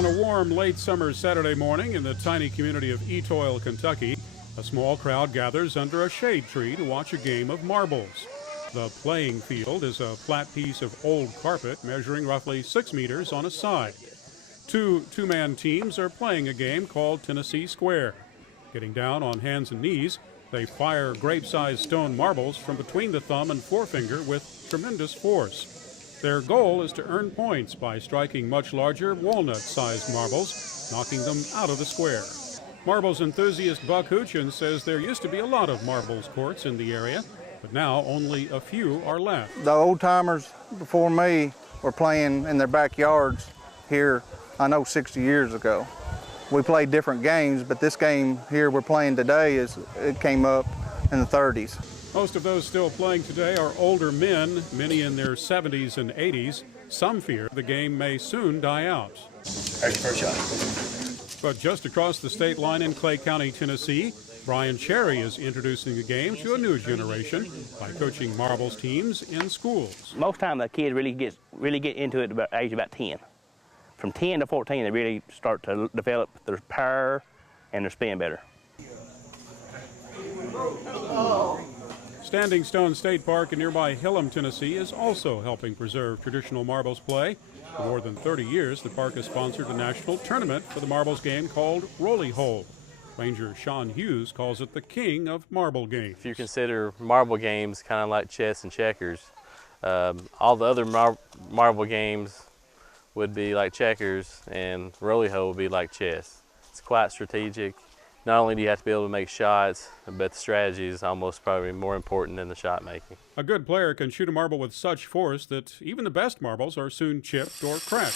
On a warm, late summer Saturday morning in the tiny community of Etoile, Kentucky, a small crowd gathers under a shade tree to watch a game of marbles. The playing field is a flat piece of old carpet measuring roughly 6 meters on a side. Two-man teams are playing a game called Tennessee Square. Getting down on hands and knees, they fire grape-sized stone marbles from between the thumb and forefinger with tremendous force. Their goal is to earn points by striking much larger walnut-sized marbles, knocking them out of the square. Marbles enthusiast Buck Hoochin says there used to be a lot of marbles courts in the area, but now only a few are left. The old-timers before me were playing in their backyards here, I know 60 years ago. We played different games, but this game here we're playing today, it came up in the 30s. Most of those still playing today are older men, many in their 70s and 80s. Some fear the game may soon die out. There's your first shot. But just across the state line in Clay County, Tennessee, Brian Cherry is introducing the game to a new generation by coaching marbles teams in schools. Most time the kids really get into it at age about 10. From 10 to 14, they really start to develop their power and their spin better. Standing Stone State Park in nearby Hillam, Tennessee is also helping preserve traditional marbles play. For more than 30 years, the park has sponsored a national tournament for the marbles game called Rolly Hole. Ranger Sean Hughes calls it the king of marble games. If you consider marble games kind of like chess and checkers, all the other marble games would be like checkers, and Rolly Hole would be like chess. It's quite strategic. Not only do you have to be able to make shots, but the strategy is almost probably more important than the shot making. A good player can shoot a marble with such force that even the best marbles are soon chipped or cracked.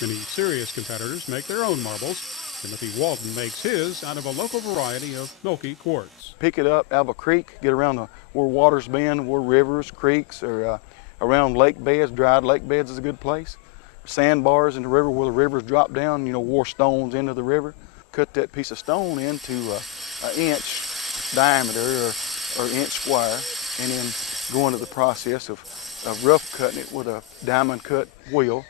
Many serious competitors make their own marbles. Timothy Walton makes his out of a local variety of milky quartz. Pick it up out of a creek, get around where waters bend, where rivers, creeks, or around lake beds. Dried lake beds is a good place. Sandbars in the river where the rivers drop down, wore stones into the river. Cut that piece of stone into an inch diameter or inch square, and then go into the process of rough cutting it with a diamond cut wheel,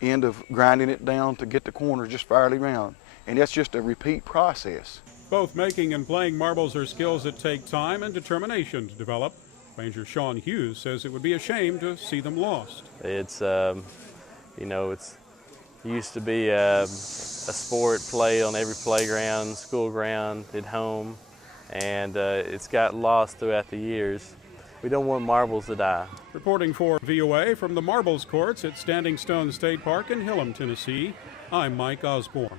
end of grinding it down to get the corners just fairly round. And that's just a repeat process. Both making and playing marbles are skills that take time and determination to develop. Ranger Sean Hughes says it would be a shame to see them lost. It's it used to be a sport played on every playground, school ground, at home, and it's got lost throughout the years. We don't want marbles to die. Reporting for VOA from the marbles courts at Standing Stone State Park in Hillam, Tennessee, I'm Mike Osborne.